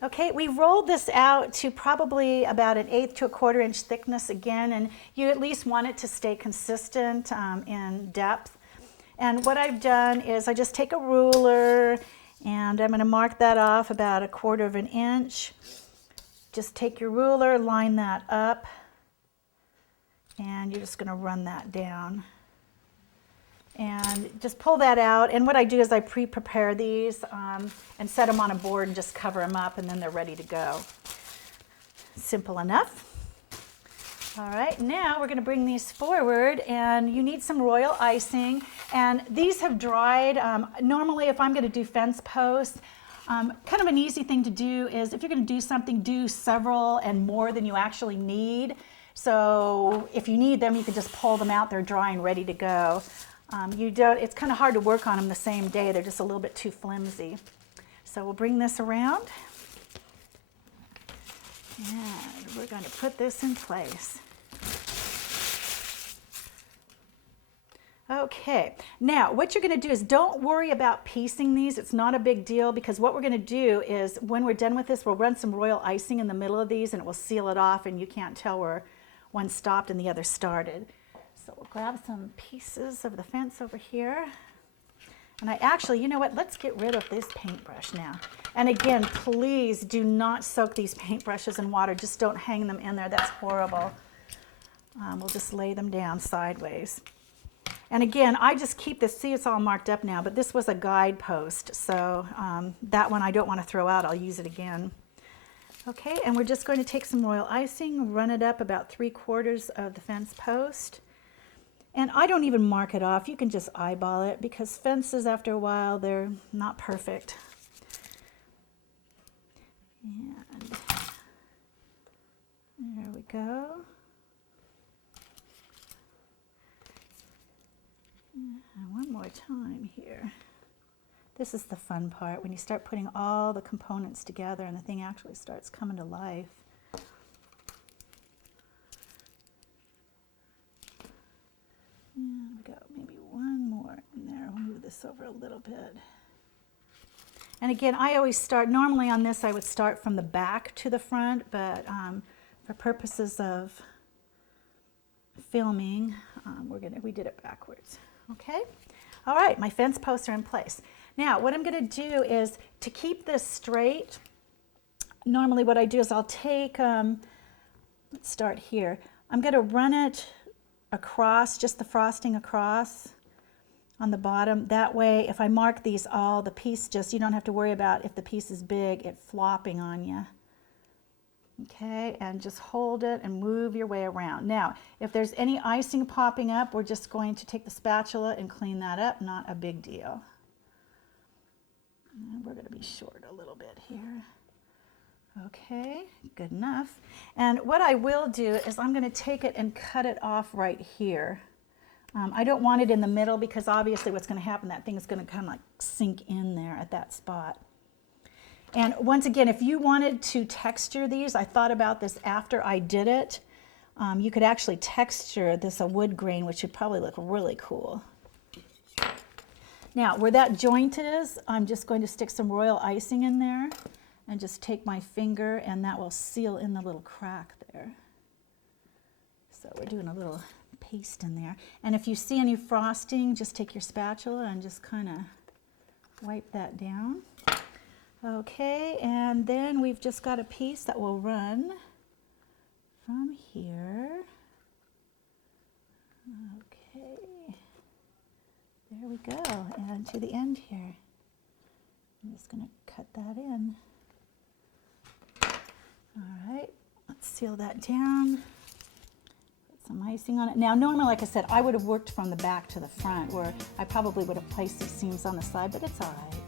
Okay, we rolled this out to probably about 1/8 to 1/4 inch thickness again, and you at least want it to stay consistent in depth. And what I've done is I just take a ruler and I'm going to mark that off about 1/4 inch. Just take your ruler, line that up, and you're just going to run that down. And just pull that out, and what I do is I pre-prepare these and set them on a board and just cover them up, and then they're ready to go. Simple enough. All right, now we're going to bring these forward, and you need some royal icing, and these have dried. Normally if I'm going to do fence posts, kind of an easy thing to do is if you're going to do something, do several and more than you actually need. So if you need them, you can just pull them out. They're dry and ready to go. It's kind of hard to work on them the same day. They're just a little bit too flimsy. So we'll bring this around, and we're going to put this in place. Okay, now what you're going to do is don't worry about piecing these. It's not a big deal, because what we're going to do is when we're done with this, we'll run some royal icing in the middle of these, and it will seal it off, and you can't tell where one stopped and the other started. So we'll grab some pieces of the fence over here. And I actually, you know what, let's get rid of this paintbrush now. And again, please do not soak these paintbrushes in water. Just don't hang them in there. That's horrible. We'll just lay them down sideways. And again, I just keep this, see, it's all marked up now, but this was a guidepost. So that one I don't want to throw out. I'll use it again. Okay, and we're just going to take some royal icing, run it up about 3/4 of the fence post. And I don't even mark it off. You can just eyeball it, because fences, after a while, they're not perfect. And there we go. And one more time here. This is the fun part, when you start putting all the components together and the thing actually starts coming to life. And we got maybe one more in there. We'll move this over a little bit. And again, I always start, normally on this I would start from the back to the front, but for purposes of filming, we did it backwards. Okay? All right, my fence posts are in place. Now, what I'm going to do is, to keep this straight, normally what I do is I'll take, let's start here. I'm going to run it across, just the frosting across on the bottom. That way, if I mark these all, the piece just, you don't have to worry about, if the piece is big, it flopping on you. Okay, and just hold it and move your way around. Now, if there's any icing popping up, we're just going to take the spatula and clean that up. Not a big deal. And we're going to be short a little bit here. Okay, good enough. And what I will do is I'm going to take it and cut it off right here. I don't want it in the middle, because obviously what's going to happen, that thing is going to kind of like sink in there at that spot. And once again, if you wanted to texture these, I thought about this after I did it. You could actually texture this a wood grain, which would probably look really cool. Now, where that joint is, I'm just going to stick some royal icing in there and just take my finger, and that will seal in the little crack there. So we're doing a little paste in there. And if you see any frosting, just take your spatula and just kind of wipe that down. Okay, and then we've just got a piece that will run from here. Okay, there we go, and to the end here. I'm just going to cut that in. All right, let's seal that down. Put some icing on it. Now, normally, like I said, I would have worked from the back to the front, where I probably would have placed these seams on the side, but it's all right.